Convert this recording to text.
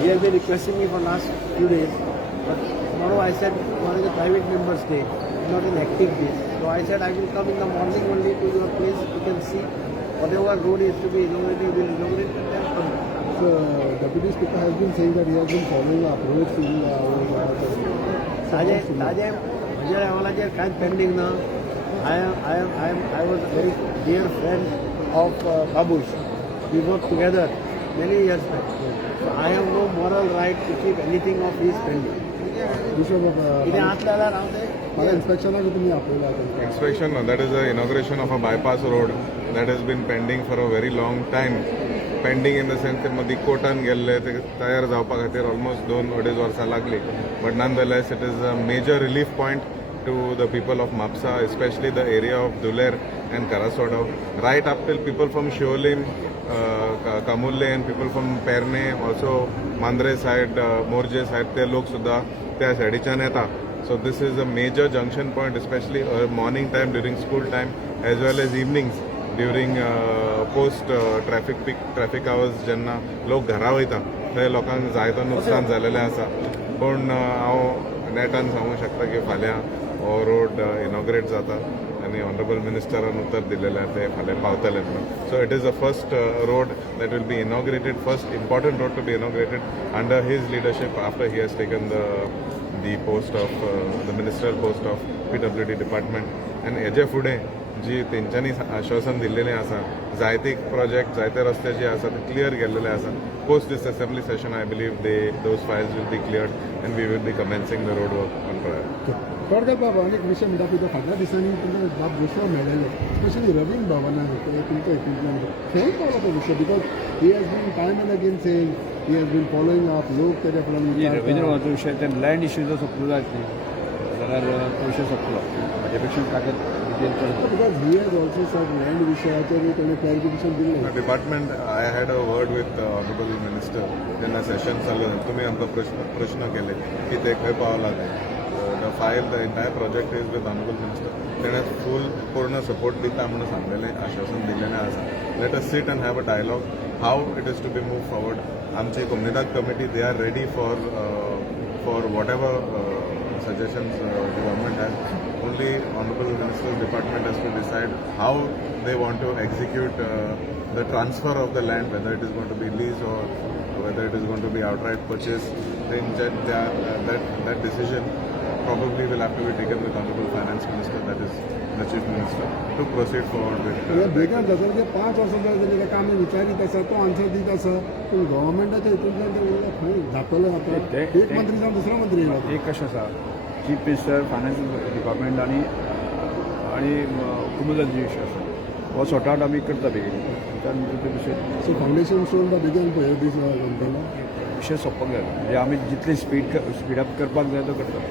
He has been requesting me for last few days, but tomorrow I said one is a private member's day, not an active day. So I said I will come in the morning only to your place. You can see whatever road is to be inaugurated, we will inaugurate and then come. So, Deputy Speaker has been saying that he has been following up roads in ताजे माझ्या अहवालाचेर कांयच pending ना. I was a very dear friend of Babush. We worked together many years back. So I have no moral right to keep anything of his pending. कितें आसलें जाल्यार हांव तें इन्स्पेक्शनाक तुम्ही आपल्याला Inspection, that is the inauguration of a bypass road that has been pending for a very long time. Pending in the sense that मदी कोर्टान गेल्ले ते तयार जावपा खातीर almost 2-2.5 वर्सां लागली. But nonetheless, it is a major relief point to the people of Mapsa, especially the area of Duler and Karasoda, right up till people from Sholim, Kamulle and people from Perne, also Mandre side, Morje side, ते लोक सुद्धा त्या सायडीच्यान येता. So this is a major junction point, especially morning time during school time as well as evenings during post traffic peak traffic hours जेन्ना लोक घरा वयता थंय लोकांक जायतो नुकसान जालेलें आसा. पूण हांव नेटान सांगूंक शकता की फाल्यां हो रोड इनॉग्रेट जाता आनी ऑनरेबल मिनिस्टरान उतर दिलेलें ते फाल्यां पावतलें म्हणून. So it is the first road that will be inaugurated, first important road to be inaugurated under his leadership after he has taken the post of the ministerial post of PWD department. and हेजे फुडें जी तेंच्यांनी आश्वासन दिल्लेलें आसा, जायते project जायते रस्ते जे आसा ते क्लियर केल्लेले आसा. Post this assembly session I believe those files will be cleared and we will be commencing the road work on prior. थोडक्यात बाबा अनेक विषय म्हणटा पळय तो फाटल्या दिसांनी तुमकां बाब दुसरो मेळ्ळेले, स्पेशली रवींद्र भवनान तुमच्या हितूंतल्यान खंय पावलो तो विषय, because he has been time and again saying he has been following up, लोक तेच्या फुड्यान रवींद्र भवनाचो विशय ते लँड इश्यू जर सोंपलो जायत न्ही जाल्यार तो विशय सोंपलो. म्हाजे पेक्षा ताकद बिकॉज ही हॅज ऑल्सो सग लँड विशयाचेर ताणें क्लॅरिफिकेशन दिल्लें. Department I had a word with honourable minister जेन्ना सेशन चालू तुमी आमकां प्रश्न केले की ते खंय पावला ते. The file the entire project is with honourable minister. तेणें फूल पूर्ण सपोर्ट दिता म्हणून सांगलेलें आश्वासन दिल्लेलें आसा. Let us sit and have a dialogue how it is to be move forward. आमची कोम्युनिदाद committee they are ready for whatever suggestions the government has. Only Honorable Minister's Department has to decide how they want to execute the transfer of the land, whether it is going to be lease or whether it is going to be outright purchase. Then that decision probably will have to be taken with Honorable Finance Minister, that is the Chief Minister, to proceed forward with. बेकार जाता ते 5 वर्सां जाली ताका आमी विचारीत आसा, तो आन्सर दित आसा, पूण गव्हर्मेंटाच्या हितूंतल्यान ते उरलें खंय जातलो आता. एक मंत्री जावन दुसरो मंत्री येयलो. एक कशें आसा, चीफ मिनिस्टर फायनान्स डिपार्टमेंट आनी कुमुलाची विशय आसा, हो सॉर्ट आवट आमी करता बेगीन. त्यानंतर विशय सो फावंडेशन स्टोन बेगीन पळय दीस जमतलो. विशय सोंपपाक जाय, म्हणजे आमी जितले स्पीड अप करपाक जाय तो करता.